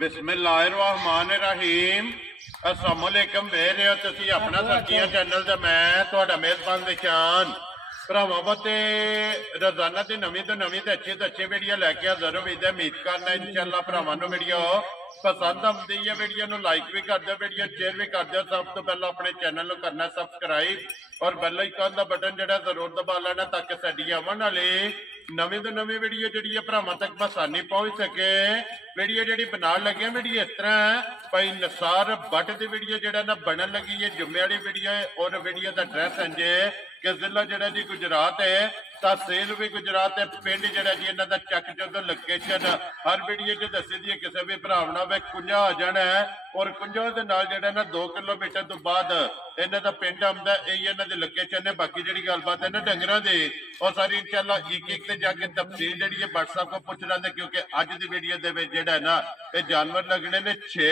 बिस्मिल्लाहिर्रहमानिर्रहीम अस्सलाम वालेकुम वे रहे हो तुसी अपना सब्जियां चैनल ते मैं तुहाडा मेजबान निशान भरावां बते रोजाना दी नवीं तो अच्छी वीडियो लैके हाजिर होईदा। उम्मीद करना इंशाअल्लाह भरावां नूं वीडियो पसंद आउंदी है। वीडियो नूं लाइक भी कर दो, वीडियो शेयर भी कर दो। सब तो पहला अपने चैनल नूं करना सबसक्राइब और बैल आइकन दा बटन जिहड़ा जरूर दबा लेना ताकि साडी आवन वाली नवीं तो नवीं वीडियो जिहड़ी है भरावां तक आसानी पहुंच सके। वीडियो जिहड़ी बनाउण लगे वीडियो इस तरह भाई निसार भट्ट की वीडियो जिहड़ा ना बनन लगी है जुम्मे वाली वीडियो है और वीडियो का एड्रैस इंजे कि जिला जिहड़ा जी गुजरात है, तहसील भी गुजरात है, पिंड जिहड़ा जी इन्हां दा चक चौधर लोकेशन हर वीडियो च दसी दी है। किसी भी भरावना वे कुंजा आ जाना है और कुंजा दे नाल जिहड़ा ना 2 किलोमीटर तो बाद इन्हां दा पिंड आउंदा है। यही इन्हां दी लोकेशन है। बाकी जिहड़ी गलबात है ना डंगरां दी और सारी इंशाअल्लाह एक एक ते जाके तफसील जिहड़ी है व्हाट्सएप को पुछ लांदे, क्योंकि अज दी वीडियो दे विच जिहड़ा है ना ये जानवर लगने ने 6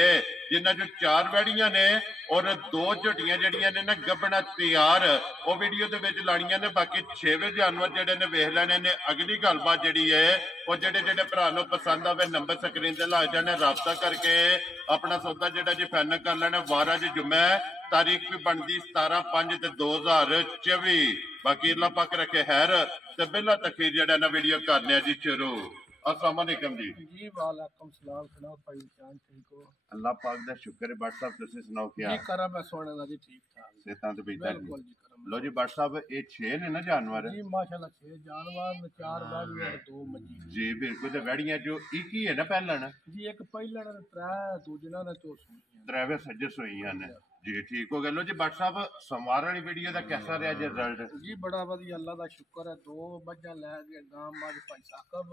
जिन्हां चों 4 वैड़ियां ने और 2 झोटियां जिहड़ियां ने ना गब्बना तैयार वो वीडियो दे विच लाणियां ने। बाकी 6वें जानवर जिहड़े ने वेख लेने ने। अगली गलबात जिहड़ी है वो जिहड़े जिहड़े भरा नूं पसंद आवे नंबर स्क्रीन ते ला जाने, राबता करके अपना सौदा जिहड़ा जी फाइनल कर लेना। 12 ज जुम्मे तारीख भी बनती 17/5/2024। बाकी अल्लाह पाक रखे खैर ते बिला तखीर जिहड़ा ना वीडियो करने जी शुरू। अस्सलाम वालेकुम जी। जी वालेकुम सलाम। सुनाओ भाई जान ठीक हो? अल्लाह पाक दा शुक्र है। बट साहब तुसीं सुनाओ क्या जी करम है सोने दा जी, ठीक ठाक सेहतां ते बेहतर बिल्कुल जी करम। लो जी बट साहब ये 6 ने ना जानवर जी माशाल्लाह 6 जानवर ने, 4 वैड़ियां और 2 मजी जी बिल्कुल। ते वैड़ियां जो एक ही है ना पहलन जी, एक पहला ने 3 दूजना ने 2 सुइयां त्रैवे सज्ज सोईयां ने जी ठीक हो गया। लो जी बट साहब सोमवार वाली वीडियो का कैसा रहा जी रिजल्ट? जी बड़ा वधिया अल्लाह दा शुक्र है। 2 मज्जां लै गए गांव मज भाई साकब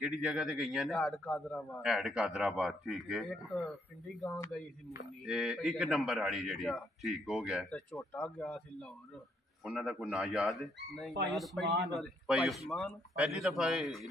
केड़ी जगह ते गईयां ने? हैड कादराबाद। हैड कादराबाद ठीक है। एक पिंडी गांव गई थी मुन्नी, एक नंबर वाली जेड़ी ठीक हो गया ते छोटा गया सी लाहौर। उन्हां दा कोई नाम याद है? नहीं भाई याद, उस्मान। भाई उस्मान पहली दफा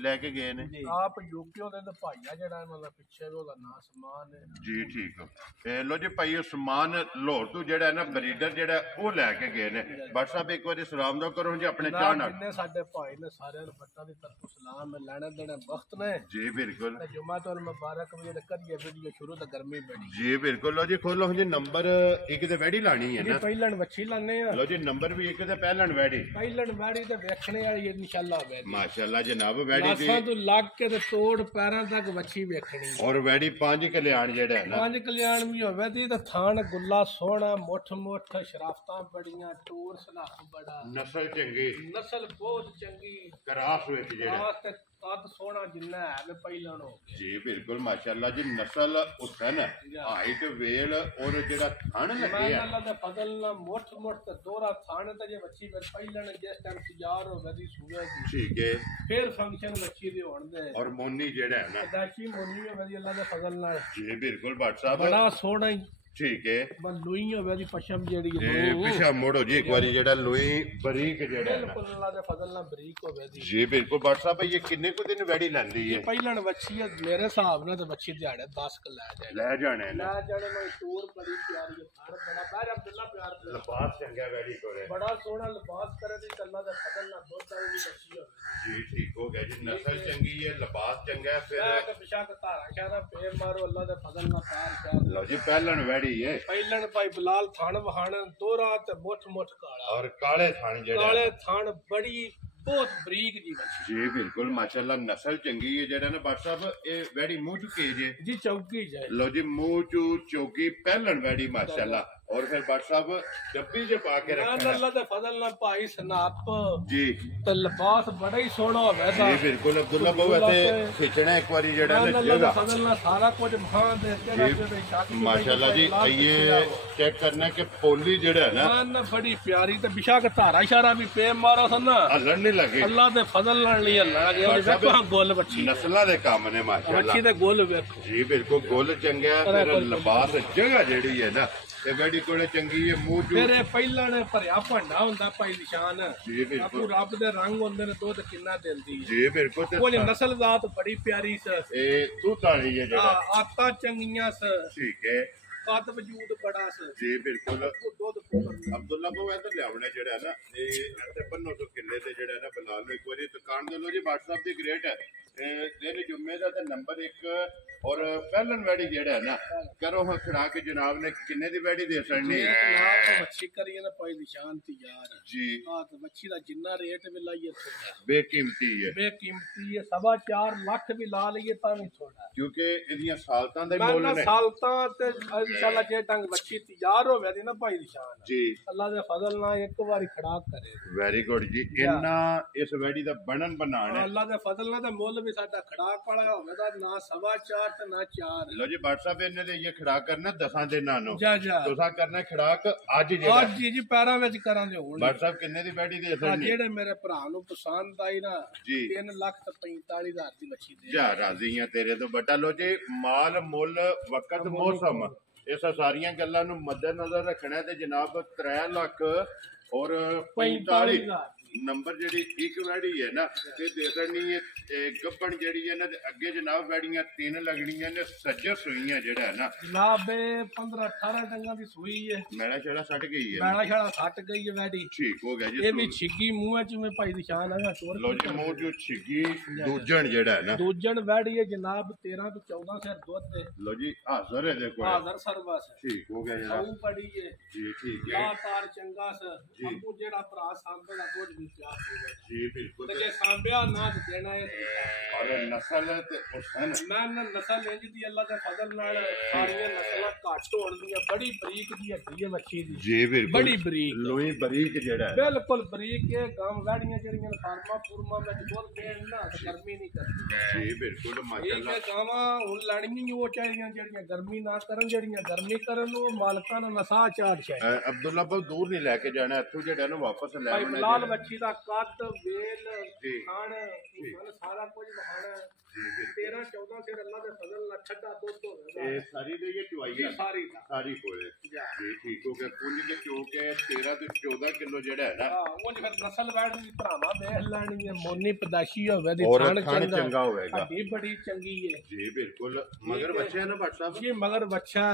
लेके गए ने आप यूपीओ दे भाईया जेड़ा इन्हां दा पिछे ओदा नाम उस्मान है जी ठीक है। लो जी भाई उस्मान लाहौर तो जेड़ा है ना ब्रीडर जेड़ा वो लेके गए ने। बट साहब एक बार सलाम दो करो जी अपने चाहना जिन्ने साडे भाई ने सारे बट्टा दी तरफ सलाम है। लेने देने वक्त ने जी बिल्कुल। ते जुम्मा तो मुबारक भी करिए वीडियो शुरू तो गर्मी बड़ी जी बिल्कुल। लो जी खोलो जी नंबर एक ते वैड़ी लानी है ना। पहलन वच्छी लाने आ। लो जी नंबर भी एक ते पहलन वैड़ी पहलन वैड़ी ते वेखने वाली इंशाल्लाह वैड़ी माशाल्लाह जनाब वैड़ी दी नासा तो लाग के ते तोड़ पैरां तक वच्छी वेखनी और वैड़ी 5 कल्याण जेड़ा है ना 5 कल्याण भी होवे दी ते थान गुल्ला सोहना मुठ मुठ शराफतां बड़ियां टूर सनाख बड़ा नस्ल चंगी नस्ल बहुत चंगी क्रास विच जेड़ा कद सोहना जिन्ना है वे पहलन हो गया जी बिल्कुल माशाल्लाह जी। नस्ल हुसन हाइट वेल और जेड़ा थान लगे है अल्लाह दे फजल ना मुठ मुठ ते दोरा थान ते जे बच्ची फिर पहलन जिस टाइम तैयार हो गई सूबे दी ठीक है फिर फंक्शन बच्ची दे होण दे और मोनी जेड़ा है ना दाची मोनी हो गई अल्लाह दे फजल नाल जी बिल्कुल भट्ट साहब बड़ा सोहना ही ठीक है। बस लुई होवे दी पशम जेड़ी पिछा मोड़ो जी एक बारी जेड़ा लुई बरीक जेड़ा है ना बिल्कुल अल्लाह दे फजल नाल बरीक होवे दी जी बिल्कुल। भट्ट साहब ये किन्ने को दिन वैड़ी लैंदी है? पहलन बच्ची है मेरे हिसाब नाल ते बच्ची दिहाड़े 10 क ले जाने ले जाने में टूर बड़ी प्यारी है। थार बड़ा बाहर अब्दुल्ला प्यार लिबास चंगा वैड़ी को रे बड़ा सोहना लिबास करे दी अल्लाह दे फजल नाल दुध आई दी बच्ची होवे जी ठीक हो गया जी। नस्ल चंगी है, लिबास चंगा है। फिर पिछा के धारा शारा पेर मारो अल्लाह दे फजल नाल पार शार लो जी पहलन वैड़ी है। पहलन भाई बिलाल थान वहाण दोरा ते मुठ मुठ काला और काले थान जेड़ा काले थान बड़ी बहुत बरीक जी बच्ची जी बिल्कुल माशाल्लाह। नस्ल चंगी है जेड़ा ना भट्ट साहब ये वैड़ी मुंह चू के जे जी चौकी जाए। लो जी मुंह चू चौकी पहलन वैड़ी माशाल्लाह। और फिर भट्ट साहब डब्बी च पा के रखना अल्लाह दे फजल नाल भाई सनाप जी ते लिबास बड़ा ही सोहना होवे दा जी बिल्कुल। अब्दुल्ला बहु ऐसे खींचना एक बारी जेड़ा ना अल्लाह दे जगह फजल नाल सारा कुछ भां दे जी माशाल्लाह जी। ये चेक करना कि पोली जेड़ा है ना ना बड़ी प्यारी ते बिशा के धारा इशारा भी पे मारो सन हलन नहीं लगे अल्लाह दे फजल नाल नहीं हलना गया। देखो गोल बच्ची नस्लां दे काम ने माशाल्लाह। बच्ची दे गोल वेखो जी बिल्कुल गोल चंगा है। फिर लिबास जगह जेड़ी है ना ये वैड़ी कोले चंगी है। मुंह चू तेरे पहला ने भरिया भांडा हुंदा भाई निशान जी बिल्कुल। आपू रब दे रंग हुंदे ने दुध किन्ना दिंदी है। जी बिल्कुल। कुछ नस्ल जात बड़ी प्यारी स ए तू ताली है जेड़ा आता चंगियां स ठीक है। कद वजूद बड़ा स जी बिल्कुल। दुध पुत्र अब्दुल्ला बहु है तो लियावने जेड़ा है ना ये ऐसे 1500 किले ते जेड़ा है ना बिलाल एक बारी दुकान दे लो जी व्हाट्सएप दी ग्रेट है दिन जुम्मे का नंबर 1 और पहलन वैडी जेड़ा है ना करो हाँ खड़ा के जनाब ने किन्ने दी वैडी दे सकनी मच्छी करिए ना भाई निशान तैयार जी हां तो मच्छी दा जिन्ना रेट भी लाइए थोड़ा बेकीमती है 4.5 लाख भी ला लईए ता भी थोड़ा क्योंकि इदियां सालतां दे मोल ने सालतां ते इंशाल्लाह जे टंग मच्छी तैयार होवे दी ना भाई निशान जी अल्लाह दे फजल ना एक बारी खड़ा करे वेरी गुड जी इन्ना इस वैडी दा बनन बनाने अल्लाह दे फजल ना ते मुੱਲ भी साडा खड़ा वाला होवे दा ना 4.5 ते ना 4 लो जी बाट साहब इन्ने दे ये खड़ा करना 10 दिनां नु जा जा तुसा करना खड़ाक आज जेड़ा आज जी पैरां विच करां दे हुण बाट साहब किन्ने दी वैडी दे सकनी जेड़े मेरे भरा नु पसंद आई ना जी 3,45,000 दी मच्छी दे जा राजी हां तेरे तो बड़ा लो जी माल मुल वक्त मौसम इस सारियां गल्लां नु मद्देनजर रखना ते जनाब 3 लाख और 45 नंबर जेडी एक वैडी है ना ते दे देनी है गब्बन जेडी है ना ते अगे जनाब वैडियां 3 लगणियां ने सज्जर सुईयां जेड़ा है ना जनाब 15-18 डंगा दी सुई है मैला छड़ा सट गई है मैला छड़ा सट गई है वैडी ठीक हो गया जी ये भी छिगी मुंह च में भाई निशान है चोर लो जी मुंह जो छिगी दूजन जेड़ा है ना दूजन वैडी है जनाब 13 तो 14 से दूध दे लो जी हाजिर है देखो हाजिर सरबस ठीक हो गया जनाब सऊ पड़ी है जी ठीक है तार चंगा स अबू जेड़ा भरा सांबे दा दूध भी तैयार हो गया जी बिल्कुल ते जे सांबिया ना ते देना है और नस्ल ते हुसन ना नस्ल इंज दी अल्लाह दे फजल नाल सारियां नस्लां घट होण दी बड़ी बरीक दी हड्डी है मच्छी दी जी बिल्कुल बड़ी बरीक लोई बरीक जेड़ा है बिल्कुल बरीक है गांव वाड़ियां जेड़ियां फार्मा फुरमा में बोल देन ना ते गर्मी नहीं करदी जी बिल्कुल माशाल्लाह ये गावां हुन लड़नी वो चाहिए जेड़ियां गर्मी ना करन जेड़ियां गर्मी करन वो मालकां ने नसा चार छे अब्दुल्ला बहुत दूर नहीं लेके जाना इथों जेड़ा ना वापस ले भाई लाल मच्छी दा कद वेल जी खान सारा कुछ बहाना 13-14 से अल्लाह दे फजल ना ठंडा दूध होगा ये सारी दे ये चुवाई है सारी कोले जी ठीक हो गया कुल के चोके 13 से 14 किलो जेड़ा है ना हां वो फिर नस्ल वैड दी भरावा देख लेनी है मोनी पदाशी होवे दी और खान चंगा होएगा हड्डी बड़ी चंगी है जी बिल्कुल मगर बच्चे है ना भट्ट साहब जी मगर बच्चा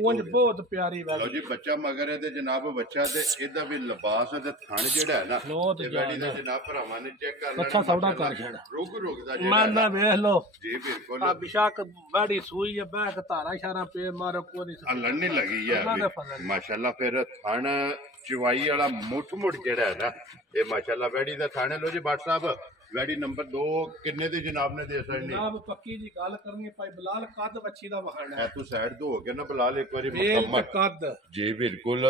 उंज बहुत प्यारी वैड लो जी बच्चा मगर है ते जनाब बच्चा ते एदा भी लिबास ते थान जेड़ा है ना ते वैडी दा जनाब भरावा ने चेक कर अच्छा सौदा कर छड़ रुकदा मैं ना देख लो जी बिल्कुल अब बेशक वैडी सुई है बैठ तारा इशारा पे मारो को नहीं लड़न नहीं लगी है माशाल्लाह फिर थान चवाई वाला मुठ मुठ जेड़ा है ना ये माशाल्लाह वैडी दा थान लो जी भट्ट साहब वैडी नंबर 2 किन्ने दी जनाब ने दे सकनी जनाब पक्की जी गल करनी भाई बिलाल कद बच्ची दा वहाना है तू साइड तो हो गया ना बिलाल एक बारी मुकम्मल कद जी बिल्कुल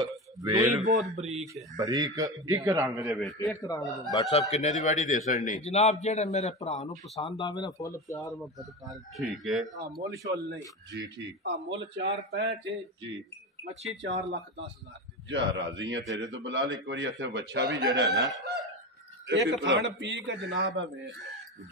वेल बहुत बरीक है बरीक एक रंग दे विच एक रंग दे भट्ट साहब किन्ने दी वैडी दे सकनी जनाब जेड़े मेरे भरा नु पसंद आवे ना फुल प्यार मोहब्बत कर ठीक है हां मोल शोल नहीं जी ठीक हां मोल 4.65 जी मच्छी 4,10,000 जा राजी है तेरे तो बिलाल एक बारी ऐसे बच्चा भी जेड़ा है ना एक थान पी के जनाब है वे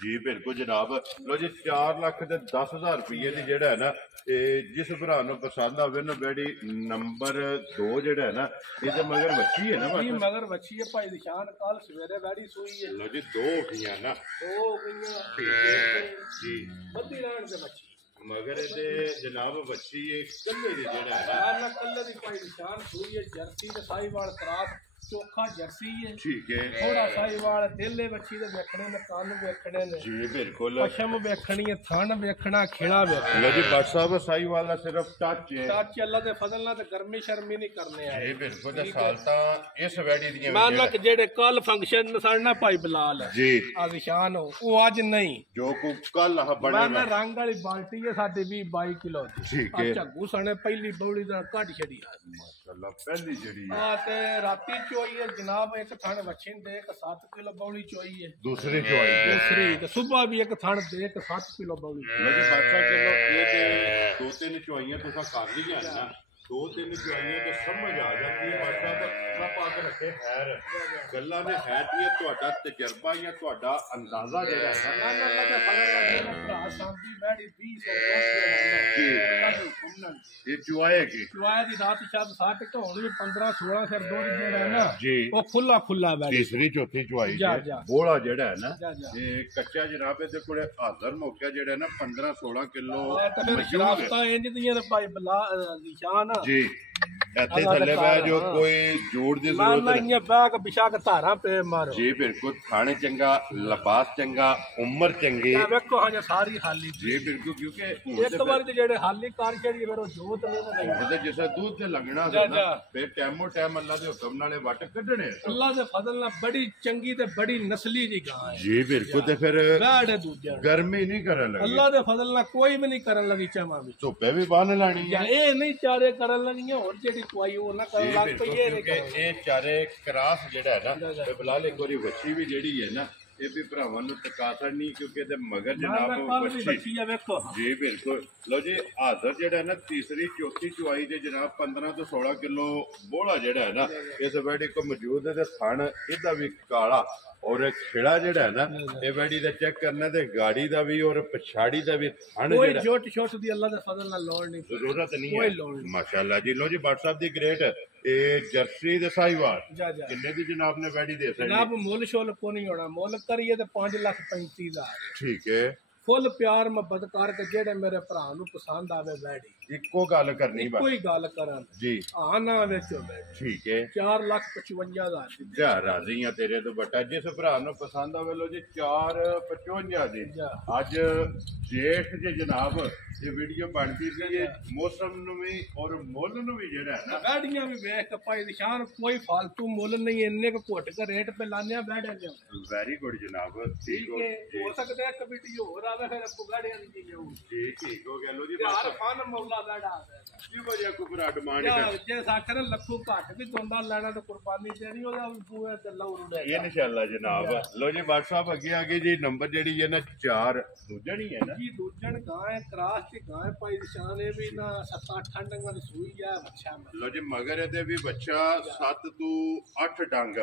जी बिल्कुल जनाब लो जी 4 लाख ते 10,000 रुपये दी जेड़ा है ना ते जिस भरा नु पसंद आवे ना वैडी नंबर 2 जेड़ा है ना ये मगर बच्ची है ना जी मगर बच्ची है भाई निशान कल सवेरे वैडी सुई है लो जी 2 होगियां ना 2 गईयां ठीक है जी बद्दी रहन से बच्ची मगर दे जनाब बच्ची ये कल्ले दी जेड़ा है ना कल्ले दी भाई निशान सुई है जर्सी ते साईवाल क्रास चोखा जर्सी है ठीक है थोड़ा साईवाल दिले बच्ची दे वेखणे ने कान वेखणे ने जी बिल्कुल पशम वेखणी है थान वेखना खेड़ा वेखना लो जी भट्ट साहब साईवाल दा सिर्फ टच है टच अल्लाह दे फजल नाल ते गर्मी शर्मी नहीं करने आए जी बिल्कुल ते सालता इस वैडी दी मैं लक जेड़े कल फंक्शन साडना भाई बिलाल जी आदिशान हो वो आज नहीं जो को कल बने मैं रंग वाली बाल्टी है साडी 20-22 किलो दी ठीक है झग्गू सने पहली बौली दा काट छड़ी माशाल्लाह पहली जड़ी हां ते राती चोई है जनाब एक थान वछिन दे एक 7 किलो बौली चोई है दूसरी चोई दूसरी ते सुबह भी एक थान दे एक 7 किलो बौली लेकिन बादशाह चलो ये ते 2-3 चोइयां तुसा कर लिया ना 2-3 चोइयां तो समझ आ जाती है बादशाह दा सब पाक रखे खैर गल्ला ने है ती ਤੁਹਾਡਾ ਤਜਰਬਾ ਜਾਂ ਤੁਹਾਡਾ ਅੰਦਾਜ਼ਾ ਜਿਹੜਾ ਹੈ ना अल्लाह दे फजल नाल भरा सांभी बैठी 20 से ये चुआएगी चुआए दी रात शायद 60 तो हुन भी 15-16 से दूध जेड़ा है ना जी वो खुला खुला बैठी तीसरी चौथी चुआई जा, है जा। बोला जेड़ा है ना जा, जा। ये कच्चा जनाब ਇਹਦੇ ਕੋਲੇ ਹਾਜ਼ਰ ਮੌਕਿਆ ਜਿਹੜਾ ਨਾ 15-16 ਕਿਲੋ ਤੇ ਫਿਰ ਸ਼ਰਾਫਤਾਂ ਇੰਜ ਦੀਆਂ ਨੇ ਭਾਈ ਬਲਾ ਨਿਸ਼ਾਨ जी ਇੱਥੇ ਥੱਲੇ ਬਹਿ ਜੋ ਕੋਈ ਜੋੜ ਦੀ ਮਾਨਾ ਜ਼ਰੂਰਤ ਨਹੀਂ ਇੰਨੇ ਬਹਿ ਕੇ ਬਿਸ਼ਾਕ ਧਾਰਾਂ ਪੇ ਮਾਰੋ ਜੀ ਬਿਲਕੁਲ ਖਾਣੇ ਚੰਗਾ ਲਿਬਾਸ ਚੰਗਾ ਉਮਰ ਚੰਗੀ ਇਹ ਵੇਖੋ ਹਾਂ ਸਾਰੀ ਹਾਲੀ ਜੀ ਬਿਲਕੁਲ ਕਿਉਂਕਿ ਇੱਕ ਵਾਰ ਤੇ ਜਿਹੜੇ ਹਾਲੀ ਕਰ ਛੜੀ ਫਿਰ ਉਹ ਜੋਤ ਨਹੀਂ ਨਾ ਉਹਦੇ ਜਿਸਾ ਦੁੱਧ ਤੇ ਲੱਗਣਾ ਜਾ, ਸੀ ਜਾ। ਨਾ ਫਿਰ ਟਾਈਮੋ ਟਾਈਮ ਅੱਲਾ ਦੇ ਹੁਕਮ ਨਾਲੇ ਵੱਟ ਕੱਢਣੇ ਅੱਲਾ ਦੇ ਫਜ਼ਲ ਨਾਲ ਬੜੀ ਚੰਗੀ ਤੇ ਬੜੀ ਨਸਲੀ ਦੀ ਗਾਂ ਹੈ ਜੀ ਬਿਲਕੁਲ ਤੇ ਫਿਰ ਬੈੜ ਦੂਜਾ ਗਰਮੀ ਨਹੀਂ ਕਰਨ ਲੱਗੀ ਅੱਲਾ ਦੇ ਫਜ਼ਲ ਨਾਲ ਕੋਈ ਵੀ ਨਹੀਂ ਕਰਨ ਲੱਗੀ ਚਾਵਾਂ ਵਿੱਚ ਧੁੱਪੇ ਵੀ ਬੰਨ ਲੈਣੀ ਜਾਂ ਹੈ ਇਹ ਨਹੀਂ ਚਾਰੇ ਕਰਨ ਲੱਗੀਆਂ ਹੋਰ ਜਿਹੜੀ ਕੋਈ ਉਹ ਨਾ ਕਰਨ ਲੱਗ ਪਈ ਇਹ ਨਹੀਂ ਕਿਉਂਕਿ ਇਹ ਚਾਰੇ ਕਰਾਸ ਜਿਹੜਾ ਹੈ ਨਾ ਤੇ ਫਿਲਹਾਲ ਇੱਕ ਵਾਰੀ ਵੱਛੀ ਵੀ ਜਿਹੜੀ ਹੈ ਨਾ ਇਹ ਵੀ ਭਰਾਵਾਂ ਨੂੰ ਤਕਾਸਰ ਨਹੀਂ ਕਿਉਂਕਿ ਇਹਦੇ ਮਗਰ ਜਨਾਬ ਕੱਲ ਵੀ ਵੱਛੀ ਬੱਚੀ ਆ ਵੇਖੋ ਜੀ ਬਿਲਕੁਲ ਲੋ ਜੀ ਹਾਜ਼ਰ ਜਿਹੜਾ ਹੈ ਨਾ ਤੀਸਰੀ ਚੌਥੀ ਚੁਆਈ ਦੇ ਜਨਾਬ 15 ਤੋਂ 16 ਕਿਲੋ ਬੋਲਾ ਜਿਹੜਾ ਹੈ ਨਾ ਇਸ ਵੈਡੀ ਕੋ ਮੌਜੂਦ ਹੈ ਤੇ ਥਣ ਇਹਦਾ ਵੀ ਕਾਲਾ ਔਰ ਖੇੜਾ ਜਿਹੜਾ ਹੈ ਨਾ ਇਹ ਵੈਡੀ ਦਾ ਚੈੱਕ ਕਰਨਾ ਤੇ ਗਾੜੀ ਦਾ ਵੀ ਔਰ ਪਛਾੜੀ ਦਾ ਵੀ ਥਣ ਕੋਈ ਜਿਹੜਾ ਜੋਟ ਛੋਟ ਦੀ ਅੱਲਾ ਦੇ ਫਜ਼ਲ ਨਾਲ ਲੋੜ ਨਹੀਂ ਜ਼ਰੂਰਤ ਨਹੀਂ ਕੋਈ ਹੈ ਲੋੜ ਨਹੀਂ ਮਾਸ਼ਾਅੱਲਾ ਜੀ ਲੋ ਜੀ WhatsApp ਦੀ ਗ੍ਰੇਟ ਇਹ ਜਰਸੀ ਦੇ ਸਾਈਵਾਲ ਜਾ ਜਾ ਕਿੰਨੇ ਦੀ ਜਨਾਬ ਨੇ ਵੈਡੀ ਦੇ ਸਕਦੀ ਜਨਾਬ ਮੁੱਲ ਸ਼ੋਲ ਕੋ ਨਹੀਂ ਹੋਣਾ ਮੁੱਲ ਕਰੀਏ ਤੇ 5,35,000 ਠੀਕ ਹੈ ਫੁੱਲ ਪਿਆਰ ਮੁਹੱਬਤ ਕਰਕੇ ਜਿਹੜੇ ਮੇਰੇ ਭਰਾ ਨੂੰ ਪਸੰਦ ਆਵੇ ਵੈਡੀ ਇੱਕੋ ਗੱਲ ਕਰਨੀ ਬਸ ਕੋਈ ਗੱਲ ਕਰਨ ਜੀ ਆ ਨਾ ਵਿੱਚ ਹੋਵੇ ਠੀਕ ਹੈ 4,55,000 ਜਾ ਰਾਜ਼ੀ ਆ ਤੇਰੇ ਤੋਂ ਬਟਾ ਜਿਸ ਭਰਾ ਨੂੰ ਪਸੰਦ ਆਵੇ ਲੋ ਜੀ 455 ਦੀ ਜਾ। ਅੱਜ ਜੇਠ ਜੇ ਜਨਾਬ ਇਹ ਵੀਡੀਓ ਬਣਦੀ ਸੀ ਇਹ ਮੌਸਮ ਨੂੰ ਵੀ ਔਰ ਮੁੱਲ ਨੂੰ ਵੀ ਜਿਹੜਾ ਹੈ ਨਾ ਵੈੜੀਆਂ ਵੀ ਵੇਖ ਕੇ ਭਾਈ ਨਿਸ਼ਾਨ ਕੋਈ ਫालतू ਮੁੱਲ ਨਹੀਂ ਇੰਨੇ ਕੁ ਘੁੱਟ ਕੇ ਰੇਟ ਪੇ ਲਾਣੇ ਆ ਵੈੜਾਂ ਦੇ ਵੈਰੀ ਗੁੱਡ ਜਨਾਬ ਠੀਕ ਹੋ ਹੋ ਸਕਦਾ ਇੱਕ ਵੀਡੀਓ ਹੋਰ ਆਵੇ ਫਿਰ ਪੁਗਾੜਿਆਂ ਦੀ ਚੀਜ਼ ਹੋਊ ਜੀ ਠੀਕ ਹੋ ਗਿਆ ਲੋ ਜੀ ਯਾਰ ਫਨ ਮੌਲਾ ਵੈੜਾ ਆਵੇ ਕੀ ਵਜ੍ਹਾ ਕੋ ਭਰਾ ਡਿਮਾਂਡ ਯਾਰ ਕਰ ਜੇ ਸਾਖਰ ਲੱਖੂ ਘੱਟ ਵੀ ਤੁੰਦਾ ਲੈਣਾ ਤੇ ਕੁਰਬਾਨੀ ਦੇਣੀ ਉਹਦਾ ਪੂਰਾ ਤੇ ਲਉ ਰੁੜੇ ਇਹ ਇਨਸ਼ਾਅੱਲਾ ਜਨਾਬ ਲੋ ਜੀ WhatsApp ਅੱਗੇ ਜੀ ਨੰਬਰ ਜਿਹੜੀ ਹੈ ਨਾ 4 ਦੂਜਾ ਨਹੀਂ ਹੈ ਨਾ ਜੀ ਦੂਜਣ ਗਾਂ ਹੈ ਕਰਾਸ ਤੇ ਗਾਂ ਹੈ ਭਾਈ ਨਿਸ਼ਾਨ ਇਹ ਵੀ ਨਾ 7-8 ਡੰਗਾਂ ਦੀ ਸੂਈ ਹੈ ਬੱਚਾ ਲੋ ਜੀ ਮਗਰ ਇਹਦੇ ਵੀ ਬੱਚਾ 7 ਤੋਂ 8 ਡੰਗ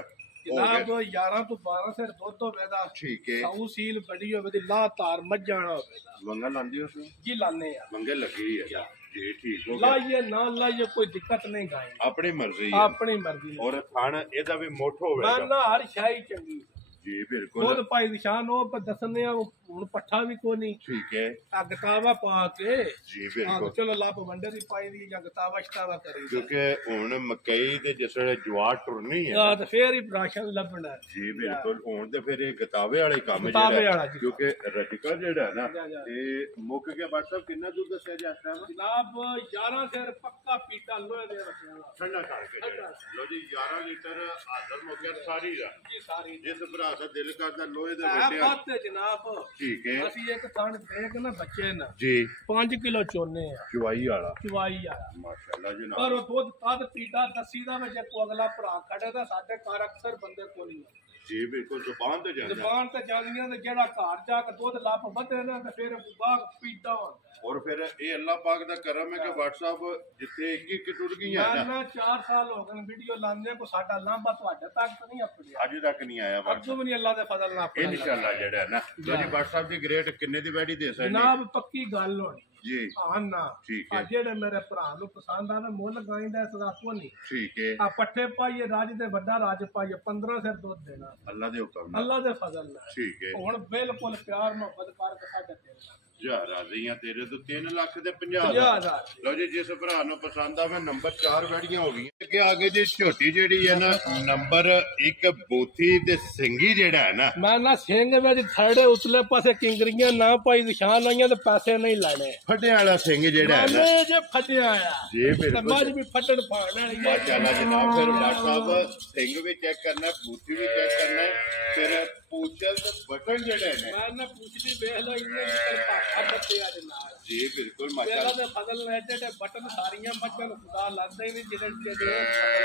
ਜਨਾਬ 11 ਤੋਂ 12 ਸਿਰ ਦੁੱਧ ਹੋਵੇ ਦਾ ਠੀਕ ਹੈ ਸਾਊ ਸੀਲ ਬੜੀ ਹੋਵੇ ਦੀ ਲਾ ਤਾਰ ਮੱਝਾਂ ਹੋਵੇ ਦਾ ਵੰਗਾ ਲਾਂਦੀ ਉਸ ਜੀ ਲਾਣੇ ਆ ਵੰਗੇ ਲੱਗੀ ਹੈ ਜੀ ਠੀਕ ਹੋ ਗਿਆ ਲਾਈਏ ਨਾ ਲਾਈਏ ਕੋਈ ਦਿੱਕਤ ਨਹੀਂ ਗਾਏ ਆਪਣੀ ਮਰਜ਼ੀ ਹੈ ਆਪਣੀ ਮਰਜ਼ੀ ਨਾਲ ਔਰ ਥਣ ਇਹਦਾ ਵੀ ਮੋਠ ਨਾ ਹੋਵੇਗਾ ਨਾ ਹਰ ਸ਼ਾਈ ਚੰਗੀ ਜੀ ਬਿਲਕੁਲ ਖੁਦ ਭਾਈ ਨਿਸ਼ਾਨ ਉਹ ਪਰ ਦੱਸਣੇ ਆ ਹੁਣ ਪੱਠਾ ਵੀ ਕੋਈ ਨਹੀਂ ਠੀਕ ਹੈ ਆ ਗਤਾਵਾ ਪਾ ਕੇ ਜੀ ਆ ਬਿਲਕੁਲ ਚਲੋ ਲੱਭ ਵੰਡੇ ਦੀ ਪਾਈ ਦੀ ਜਾਂ ਗਤਾਵਾ ਸ਼ਤਾਵਾ ਕਰੀ ਕਿਉਂਕਿ ਹੁਣ ਮਕਈ ਦੇ ਜਿਸ ਵੇਲੇ ਜਵਾਰ ਟੁਰਨੀ ਹੈ ਆ ਤੇ ਫੇਰ ਹੀ ਰਾਸ਼ਨ ਲੱਭਣਾ ਜੀ ਬਿਲਕੁਲ ਹੁਣ ਤੇ ਫਿਰ ਇਹ ਗਤਾਵੇ ਵਾਲੇ ਕੰਮ ਗਤਾਵੇ ਜਿਹੜਾ ਵਾਲਾ ਹੈ, ਜੀ। ਕਿਉਂਕਿ ਰਜਕਾ ਜਿਹੜਾ ਹੈ ਨਾ ਜਾ, ਜਾ। ਇਹ ਮੁੱਕ ਗਿਆ WhatsApp ਕਿੰਨਾ ਦੁੱਧ ਦੱਸਿਆ ਜਾ ਸਕਦਾ ਜਨਾਬ 11 ਸਿਰ ਪੱਕਾ ਪੀਟਾ ਲੋਹੇ ਦੇ ਰੱਖਿਆ ਠੰਡਾ ਕਰਕੇ ਲੋ ਜੀ 11 ਲੀਟਰ ਹਾਜ਼ਰ ਮੁੱਕਿਆ ਸਾਰੀ ਦਾ ਜੀ ਸਾਰੀ ਜਿਸ ਭਰਾ ਦਾ ਦਿਲ ਕਰਦਾ ਲੋਹੇ ਦੇ ਆ ਵੱਡਿਆਂ ਬਾਤ ਜਨਾਬ ਠੀਕ ਹੈ ਅਸੀਂ ਇੱਕ ਥਣ ਦੇਖ ਨਾ ਬੱਚੇ ਨਾ ਜੀ 5 ਕਿਲੋ ਚੋਨੇ ਆ ਚੁਆਈ ਵਾਲਾ ਚਵਾਈ ਆ ਮਾਸ਼ਾਅੱਲਾ ਪਰ ਜਨਾਬ ਉਹ ਦੁੱਧ ਤਦ ਪੀਟਾ ਦੱਸੀ ਦਾ ਵਿੱਚ ਕੋ ਅਗਲਾ ਭਰਾ ਖੜੇ ਤਾਂ ਸਾਡੇ ਘਰ ਅਕਸਰ ਬੰਦੇ ਕੋਲ ਨਹੀਂ ਜੀ ਬਿਲਕੁਲ ਜ਼ੁਬਾਨ ਤੇ ਜਾਂਦਾ ਦੁਕਾਨ ਤੇ ਜਾਂਦੀਆਂ ਤੇ ਜਿਹੜਾ ਘਰ ਜਾ ਕੇ ਦੁੱਧ ਲੱਭ ਵਧੇ ਨਾ ਤੇ ਫਿਰ ਬਾਗ ਪੀਟਾ ਹੁੰਦਾ ਔਰ ਫਿਰ ਇਹ ਅੱਲਾਹ ਪਾਕ ਦਾ ਕਰਮ ਹੈ ਕਿ WhatsApp ਜਿੱਥੇ ਇੱਕ ਟੁੱਟ ਗਈਆਂ ਮੈਂ ਨਾ ਨਾ 4 ਸਾਲ ਹੋ ਗਏ ਵੀਡੀਓ ਲਾਉਂਦੇ ਕੋ ਸਾਡਾ ਲਾਂਬਾ ਤੁਹਾਡੇ ਤੱਕ ਤਾਂ ਨਹੀਂ ਆਪਣਿਆ ਅੱਜ ਤੱਕ ਨਹੀਂ ਆਇਆ WhatsApp ਅੱਗੋਂ ਵੀ ਨਹੀਂ ਅੱਲਾ ਦੇ ਫਜ਼ਲ ਨਾਲ ਆਪਣਾ ਇਨਸ਼ਾਅੱਲਾ ਜਿਹੜਾ ਹੈ ਨਾ ਜਿਹੜੀ WhatsApp ਦੀ ਗ੍ਰੇਡ ਕਿੰਨੇ ਦੀ ਵੈਡੀ ਦੇ ਸਕਦੇ ਜਨਾਬ ਪੱਕੀ ਗੱਲ ਹੋਣੀ ਜੀ ਹਾਂ ਨਾ ਠੀਕ ਆ ਹੈ ਜਿਹੜੇ ਮੇਰੇ ਭਰਾ ਨੂੰ ਪਸੰਦ ਆਵੇ ਮੁੱਲ ਗਾਇਂਦਾ ਇਸ ਦਾ ਕੋ ਨਹੀਂ ਠੀਕ ਹੈ ਆ ਪੱਠੇ ਪਾਈਏ ਰਾਜ ਤੇ ਵੱਡਾ ਰਾਜ ਪਾਈਏ 15 ਸਿਰ ਦੁੱਧ ਦੇਣਾ ਅੱਲਾਹ ਦੇ ਹੁਕਮ ਨਾਲ ਅੱਲਾ ਦੇ ਫਜ਼ਲ ਨਾਲ ਠੀਕ ਹੈ ਹੁਣ ਬਿਲਕੁਲ ਪਿਆਰ ਮੁਹੱਬਤ ਕਰਕੇ ਸਾਡੇ ਤੇ ਜਾ ਰਾਜ਼ੀਆਂ ਤੇਰੇ ਤੋਂ 3 ਲੱਖ ਦੇ 50 50,000 ਲਓ ਜੀ ਜਿਸ ਭਰਾ ਨੂੰ ਪਸੰਦ ਆਵੇ ਨੰਬਰ 4 ਵੈੜੀਆਂ ਹੋ ਗਈਆਂ ਅੱਗੇ ਆ ਗਏ ਜੀ ਝੋਟੀ ਜਿਹੜੀ ਹੈ ਨਾ ਨੰਬਰ 1 ਬੋਥੀ ਤੇ ਸਿੰਗੀ ਜਿਹੜਾ ਹੈ ਨਾ ਮੈਂ ਨਾ ਸਿੰਘ ਵਿੱਚ ਥੜੇ ਉਤਲੇ ਪਾਸੇ ਕਿੰਗਰੀਆਂ ਨਾ ਪਾਈ ਨਿਸ਼ਾਨ ਆਈਆਂ ਤੇ ਪੈਸੇ ਨਹੀਂ ਲੈਣੇ ਫੱਟੇ ਵਾਲਾ ਸਿੰਘ ਜਿਹੜਾ ਹੈ ਨਾ ਮੈਂ ਜੇ ਫਟਿਆ ਆ ਜੀ ਤੇ ਬਿਲਕੁਲ ਮੱਝ ਵੀ ਫਟਣ ਪਾਣ ਵਾਲੀ ਹੈ ਮਾਸ਼ਾਅੱਲਾ ਜਨਾਬ ਫਿਰ WhatsApp ਸਿੰਘ ਵੀ ਚੈੱਕ ਕਰਨਾ ਹੈ, ਬੂਥੀ ਵੀ ਚੈੱਕ ਕਰਨਾ ਹੈ, ਫਿਰ ਪੂਛਲ ਤੇ ਬਟਨ ਜਿਹੜੇ ਨੇ ਮੈਂ ਨਾ ਪੁੱਛਦੀ ਵੇਖ ਲਓ ਇੰਨੇ ਨਿਕਲ ਪਾਖਾ ਬੱਤੇ ਆ ਦੇ ਨਾਲ ਜੀ ਬਿਲਕੁਲ ਮੇਰਾ ਮਾਸ਼ਾਅੱਲਾ ਤੇ ਫਜ਼ਲ ਨੇ ਏਡੇ ਬਟਨ ਸਾਰੀਆਂ ਮੱਝਾਂ ਨੂੰ ਖੁਦਾ ਲੱਗਦਾ ਹੀ ਨਹੀਂ ਜਿਹੜੇ